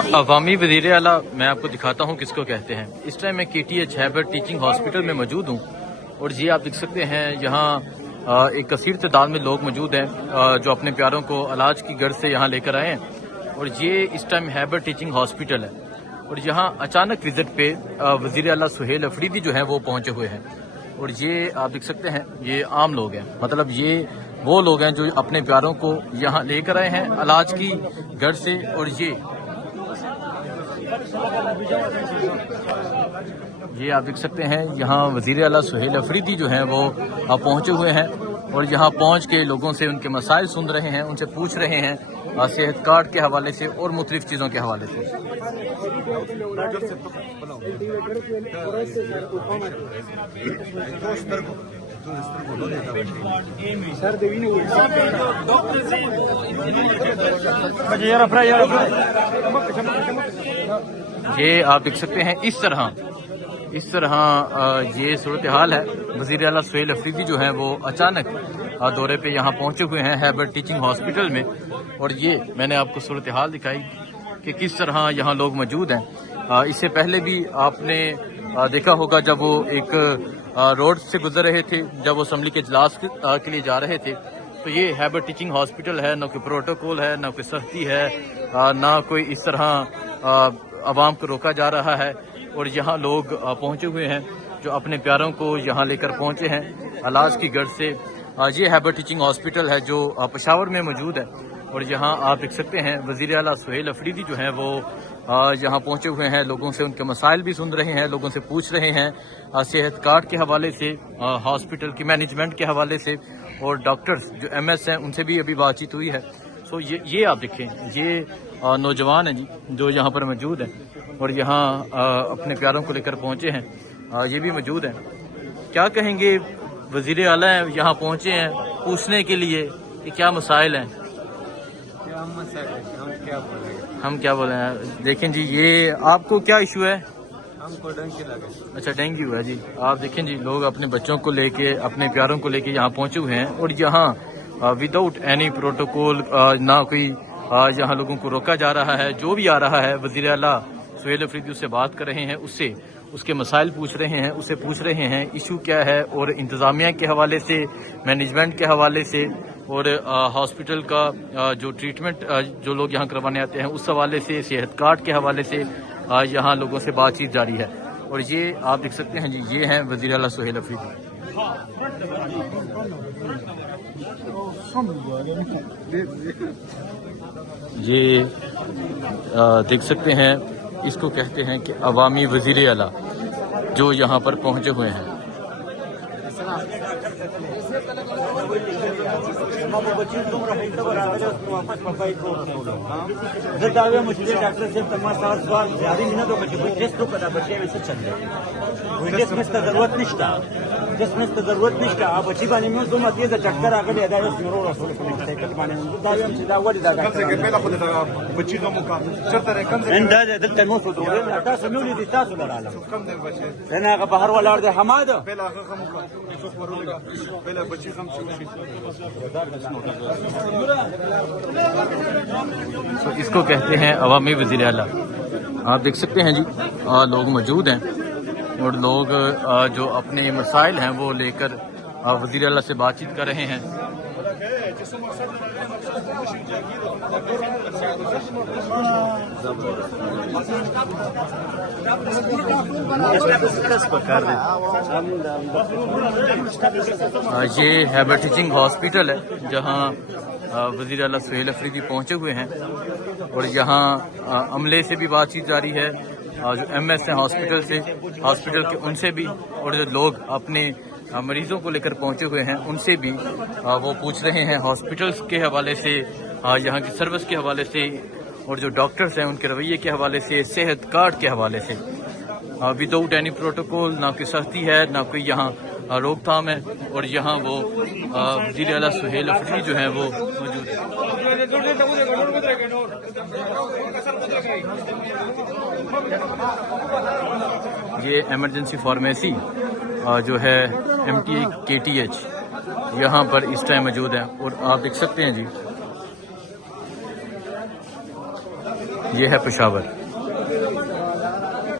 अवामी वज़ीर आला मैं आपको दिखाता हूँ किसको कहते हैं। इस टाइम मैं KTH हैबर टीचिंग हॉस्पिटल में मौजूद हूँ और ये आप देख सकते हैं यहाँ एक कसीर तादाद में लोग मौजूद हैं जो अपने प्यारों को इलाज की गर्ज से यहाँ लेकर आए हैं। और ये इस टाइम हैबर टीचिंग हॉस्पिटल है और यहाँ अचानक विजिट पे वज़ीर आला सुहेल अफरीदी जो है वो पहुँचे हुए हैं। और ये आप देख सकते हैं ये आम लोग हैं, मतलब ये वो लोग हैं जो अपने प्यारों को यहाँ लेकर आए हैं इलाज की गर्ज से। और ये आप देख सकते हैं यहाँ वज़ीर आला सुहेल अफरीदी जो हैं वो पहुँचे हुए हैं और यहाँ पहुँच के लोगों से उनके मसाइल सुन रहे हैं, उनसे पूछ रहे हैं सेहत कार्ड के हवाले से और मुख्तलिफ चीज़ों के हवाले से। ये आप देख सकते हैं इस तरह ये सूरत हाल है। वज़ीर आला सुहेल अफरीदी जो हैं वो अचानक दौरे पे यहाँ पहुँचे हुए हैं हैबर टीचिंग हॉस्पिटल में। और ये मैंने आपको सूरत हाल दिखाई कि किस तरह यहाँ लोग मौजूद हैं। इससे पहले भी आपने देखा होगा जब वो एक रोड से गुजर रहे थे, जब वो असम्बली के इजलास के लिए जा रहे थे, तो ये हैबर टीचिंग हॉस्पिटल है, ना कोई प्रोटोकॉल है, ना कोई सख्ती है, ना कोई इस तरह आवाम को रोका जा रहा है। और यहाँ लोग पहुँचे हुए हैं जो अपने प्यारों को यहाँ लेकर पहुँचे हैं इलाज की गर्ज से। ये हैबर टीचिंग हॉस्पिटल है जो पेशावर में मौजूद है। और यहाँ आप देख सकते हैं वज़ीर आला सुहेल अफरीदी जो हैं वो यहाँ पहुँचे हुए हैं, लोगों से उनके मसाइल भी सुन रहे हैं, लोगों से पूछ रहे हैं सेहत कार्ड के हवाले से, हॉस्पिटल की मैनेजमेंट के हवाले से। और डॉक्टर्स जो MS हैं उनसे भी अभी बातचीत हुई है। सो ये आप देखें, ये नौजवान हैं जी जो यहाँ पर मौजूद हैं और यहाँ अपने प्यारों को लेकर पहुँचे हैं, ये भी मौजूद हैं। क्या कहेंगे, वज़ीर आला यहाँ पहुँचे हैं पूछने के लिए कि क्या मसाइल हैं। हम क्या बोले हैं। देखें जी, ये आपको क्या इशू है। हमको डेंगू लगा। अच्छा, डेंगू है जी। आप देखें जी, लोग अपने बच्चों को लेके, अपने प्यारों को लेके यहाँ पहुँचे हुए हैं और यहाँ विदाउट एनी प्रोटोकॉल ना कोई यहाँ लोगों को रोका जा रहा है। जो भी आ रहा है वज़ीर आला सुहेल अफरीदी उससे बात कर रहे हैं, उससे उसके मसाइल पूछ रहे हैं, उससे पूछ रहे हैं इशू क्या है, और इंतज़ामिया के हवाले से, मैनेजमेंट के हवाले से, और हॉस्पिटल का जो ट्रीटमेंट जो लोग यहाँ करवाने आते हैं उस हवाले से, सेहत कार्ड के हवाले से यहाँ लोगों से बातचीत जारी है। और ये आप देख सकते हैं जी, ये हैं वज़ीर आला सुहेल अफरीदी। ये देख सकते हैं, इसको कहते हैं कि अवामी वज़ीर आला जो यहाँ पर पहुँचे हुए हैं। जिसमें ज़रूरत नहीं था अब अच्छी पानी में तुम आती है चक्कर आकर ले जाए साइकिल पानी में दावियम सीधा हुआ दी दागा बच्ची का मुका चलता रहे कम से कम दादा दिल तनो सुतो आता सुनो दी ता सुला ला कम दे बच्चे रहना का बाहर वाला और हमाद पहला का मुका पहला बच्ची कम तो इसको कहते हैं अवामी वज़ीर आला। आप देख सकते हैं जी, लोग मौजूद हैं और लोग जो अपने मसाइल हैं वो लेकर वज़ीर आला से बातचीत कर रहे हैं। ये हैबर टीचिंग हॉस्पिटल है जहां वज़ीर आला सुहेल अफरीदी पहुंचे हुए हैं और यहाँ अमले से भी बातचीत जारी है, जो MS हैं हॉस्पिटल से, हॉस्पिटल के उनसे भी, और जो लोग अपने मरीजों को लेकर पहुंचे हुए हैं उनसे भी वो पूछ रहे हैं हॉस्पिटल्स के हवाले से, यहाँ की सर्विस के हवाले से, और जो डॉक्टर्स हैं उनके रवैये के हवाले से, सेहत कार्ड के हवाले से। विदाउट एनी प्रोटोकॉल, ना कोई सख्ती है, ना कोई यहाँ रोकथाम है। और यहाँ वो वज़ीर आला सुहेल अफरीदी जो हैं वो मौजूद है। ये एमरजेंसी फार्मेसी जो है MTA KTH यहाँ पर इस टाइम मौजूद है और आप देख सकते हैं जी یہ ہے پشاور.